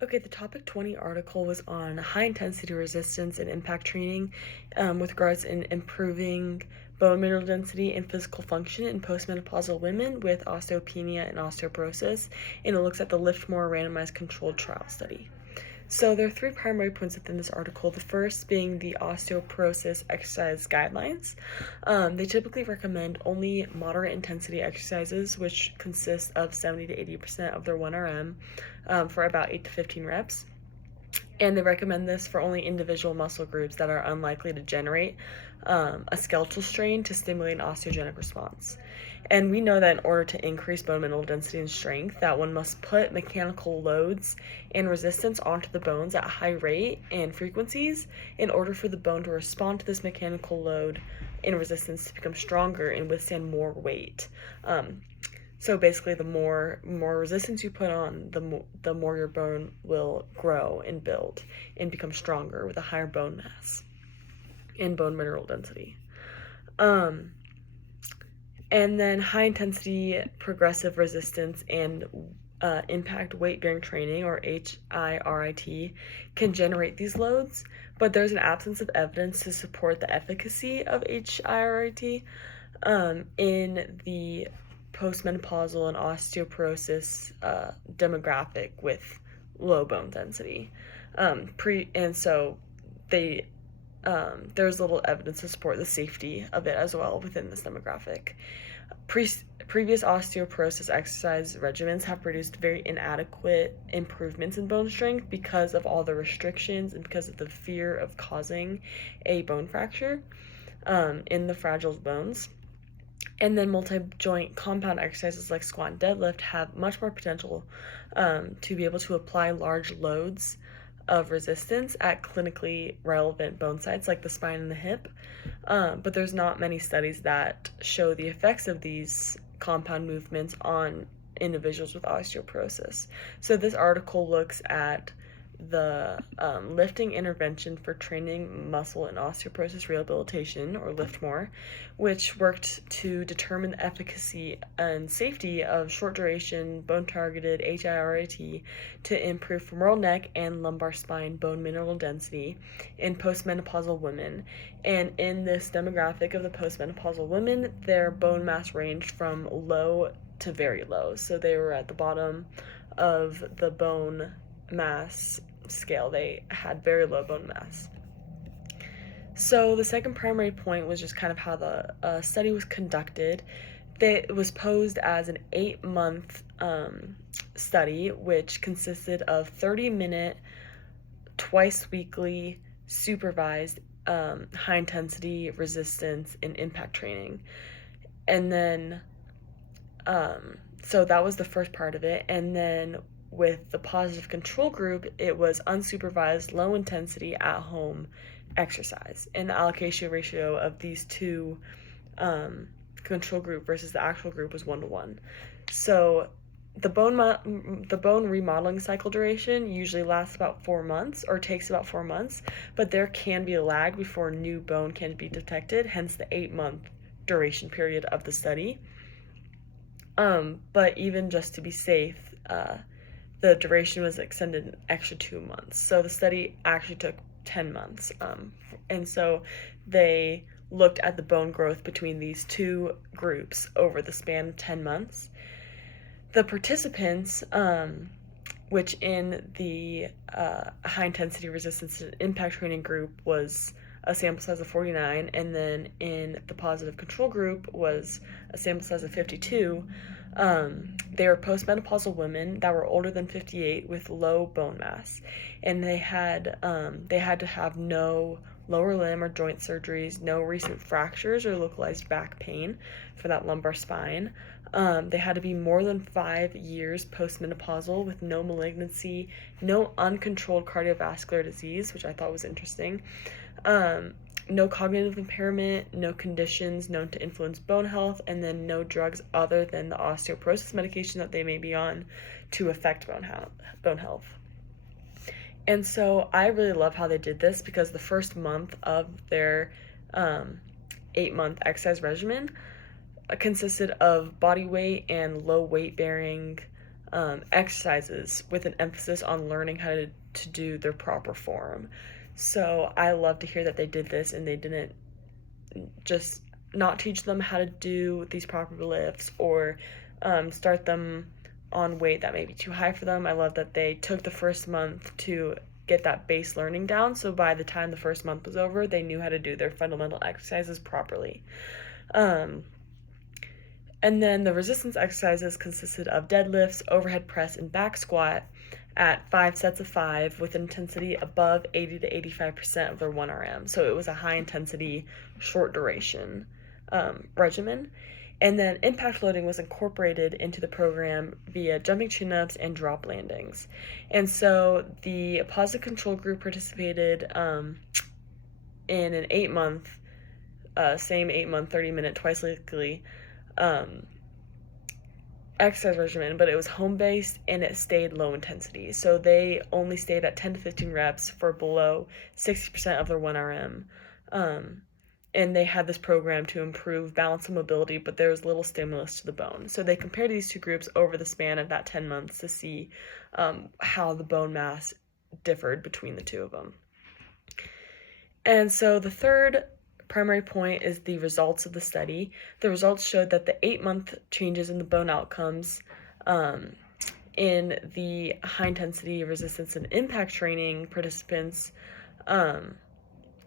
Okay, the Topic 20 article was on high intensity resistance and impact training with regards in improving bone mineral density and physical function in postmenopausal women with osteopenia and osteoporosis, and it looks at the Liftmore randomized controlled trial study. So there are three primary points within this article. The first being the osteoporosis exercise guidelines. They typically recommend only moderate intensity exercises, which consist of 70 to 80% of their 1 RM for about 8 to 15 reps. And they recommend this for only individual muscle groups that are unlikely to generate a skeletal strain to stimulate an osteogenic response. And we know that in order to increase bone mineral density and strength, that one must put mechanical loads and resistance onto the bones at a high rate and frequencies in order for the bone to respond to this mechanical load and resistance to become stronger and withstand more weight. So basically, the more resistance you put on, the more your bone will grow and build and become stronger with a higher bone mass and bone mineral density. And then high intensity progressive resistance and impact weight bearing training, or HIRIT, can generate these loads, but there's an absence of evidence to support the efficacy of HIRIT in the postmenopausal and osteoporosis demographic with low bone density. And so they there's little evidence to support the safety of it as well within this demographic. Previous osteoporosis exercise regimens have produced very inadequate improvements in bone strength because of all the restrictions and because of the fear of causing a bone fracture in the fragile bones. And then multi-joint compound exercises like squat and deadlift have much more potential to be able to apply large loads of resistance at clinically relevant bone sites like the spine and the hip. But there's not many studies that show the effects of these compound movements on individuals with osteoporosis. So this article looks at the lifting intervention for training muscle and osteoporosis rehabilitation, or Liftmore, which worked to determine the efficacy and safety of short duration bone targeted HIRIT to improve femoral neck and lumbar spine bone mineral density in postmenopausal women. And in this demographic of the postmenopausal women, their bone mass ranged from low to very low. So they were at the bottom of the bone mass scale. They had very low bone mass. So the second primary point was just kind of how the study was conducted. It was posed as an 8-month study, which consisted of 30-minute, twice weekly, supervised high intensity resistance and impact training. And then, so that was the first part of it. And then with the positive control group, it was unsupervised, low intensity, at home exercise. And the allocation ratio of these two control group versus the actual group was 1-to-1. So the bone remodeling cycle duration usually lasts about 4 months, or takes about 4 months, but there can be a lag before new bone can be detected, hence the 8-month duration period of the study. But even just to be safe, the duration was extended an extra 2 months. So the study actually took 10 months. And so they looked at the bone growth between these two groups over the span of 10 months. The participants, which in the high intensity resistance and impact training group was a sample size of 49, and then in the positive control group was a sample size of 52. They were postmenopausal women that were older than 58 with low bone mass, and they had to have no lower limb or joint surgeries, no recent fractures or localized back pain for that lumbar spine. They had to be more than 5 years postmenopausal with no malignancy, no uncontrolled cardiovascular disease, which I thought was interesting. No cognitive impairment, no conditions known to influence bone health, and then no drugs other than the osteoporosis medication that they may be on to affect bone health. And so I really love how they did this, because the first month of their 8-month exercise regimen consisted of body weight and low weight bearing exercises with an emphasis on learning how to do their proper form. So I love to hear that they did this and they didn't just not teach them how to do these proper lifts or start them on weight that may be too high for them. I love that they took the first month to get that base learning down, so by the time the first month was over, they knew how to do their fundamental exercises properly. And then the resistance exercises consisted of deadlifts, overhead press, and back squat at 5 sets of 5 with intensity above 80 to 85% of their 1RM. So it was a high intensity, short duration regimen. And then impact loading was incorporated into the program via jumping chin-ups and drop landings. And so the positive control group participated in an 8-month, same 8-month, 30-minute, twice weekly exercise regimen, but it was home-based and it stayed low intensity. So they only stayed at 10 to 15 reps for below 60% of their 1RM. And they had this program to improve balance and mobility, but there was little stimulus to the bone. So they compared these two groups over the span of that 10 months to see how the bone mass differed between the two of them. And so the third primary point is the results of the study. The results showed that the 8-month changes in the bone outcomes in the high-intensity resistance and impact training participants,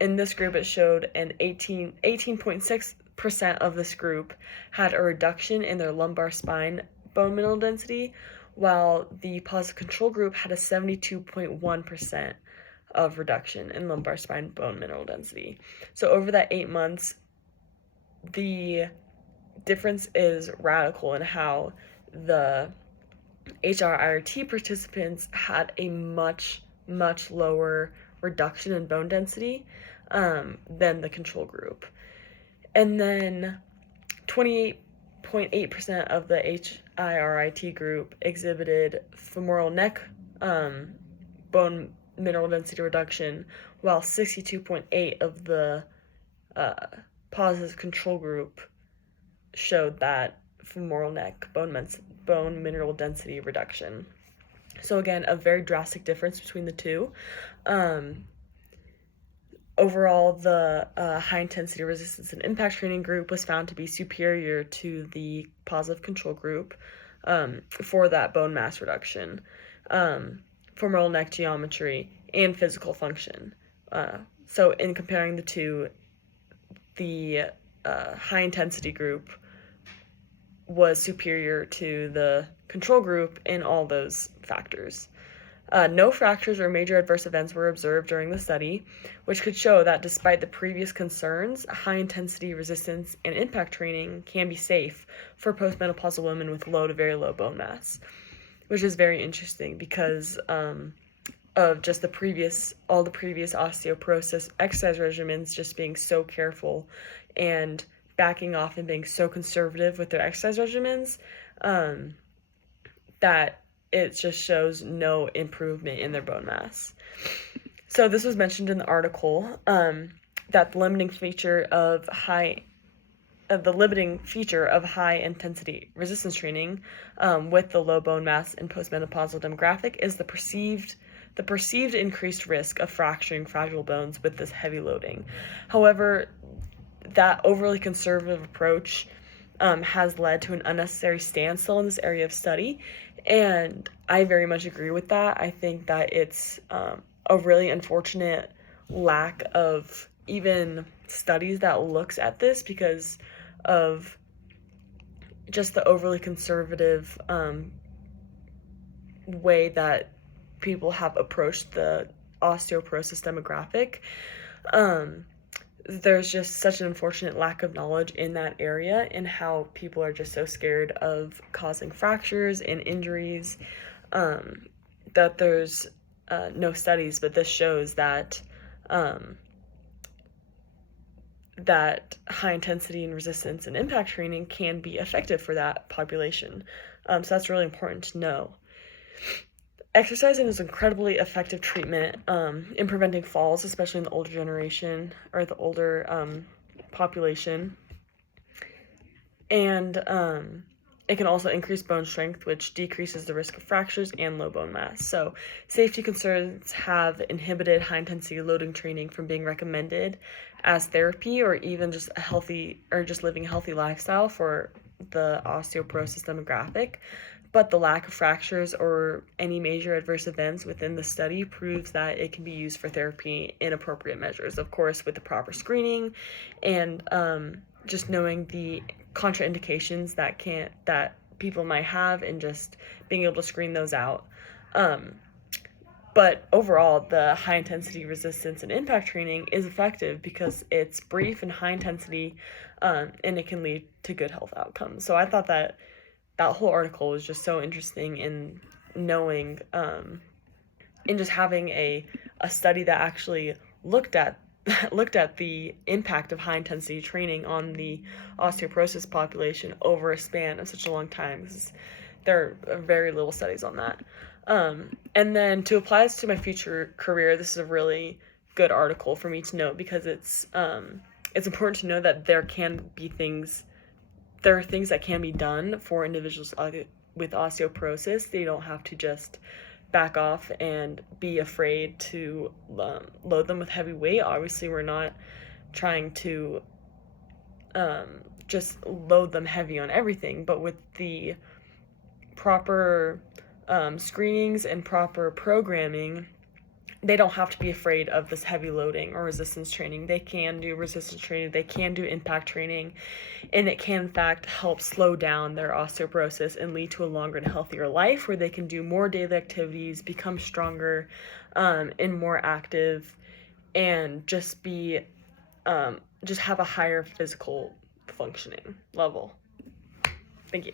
in this group, it showed an 18.6% of this group had a reduction in their lumbar spine bone mineral density, while the positive control group had a 72.1% of reduction in lumbar spine bone mineral density. So over that 8 months, the difference is radical in how the HRIRT participants had a much, much lower reduction in bone density than the control group. And then 28.8% of the HIRIT group exhibited femoral neck bone mineral density reduction, while 62.8% of the positive control group showed that femoral neck bone mineral density reduction. So again, a very drastic difference between the two. Overall, the high-intensity resistance and impact training group was found to be superior to the positive control group for that bone mass reduction, femoral neck geometry, and physical function. So in comparing the two, the high-intensity group was superior to the control group in all those factors. No fractures or major adverse events were observed during the study, which could show that despite the previous concerns, high-intensity resistance and impact training can be safe for postmenopausal women with low to very low bone mass, which is very interesting because of just all the previous osteoporosis exercise regimens just being so careful and backing off and being so conservative with their exercise regimens that it just shows no improvement in their bone mass. So this was mentioned in the article that the limiting feature of high intensity resistance training with the low bone mass and postmenopausal demographic is the perceived increased risk of fracturing fragile bones with this heavy loading. However, that overly conservative approach has led to an unnecessary standstill in this area of study, and I very much agree with that. I think that it's a really unfortunate lack of even studies that looks at this because of just the overly conservative way that people have approached the osteoporosis demographic. There's just such an unfortunate lack of knowledge in that area and how people are just so scared of causing fractures and injuries that there's no studies, but this shows that that high intensity and resistance and impact training can be effective for that population. So that's really important to know. Exercising is incredibly effective treatment in preventing falls, especially in the older generation or the older population. And it can also increase bone strength, which decreases the risk of fractures and low bone mass. So, safety concerns have inhibited high intensity loading training from being recommended as therapy or even just a healthy or just living a healthy lifestyle for the osteoporosis demographic. But the lack of fractures or any major adverse events within the study proves that it can be used for therapy in appropriate measures, of course, with the proper screening and just knowing the contraindications that people might have and just being able to screen those out. But overall, the high intensity resistance and impact training is effective because it's brief and high intensity, and it can lead to good health outcomes. So I thought that whole article was just so interesting in knowing, in just having a study that actually looked at the impact of high intensity training on the osteoporosis population over a span of such a long time. Because there are very little studies on that. And then to apply this to my future career, this is a really good article for me to know because it's important to know that there are things that can be done for individuals with osteoporosis. They don't have to just back off and be afraid to load them with heavy weight. Obviously, we're not trying to just load them heavy on everything, but with the proper screenings and proper programming, they don't have to be afraid of this heavy loading or resistance training. They can do resistance training, they can do impact training, and it can in fact help slow down their osteoporosis and lead to a longer and healthier life where they can do more daily activities, become stronger and more active, and just have a higher physical functioning level. Thank you.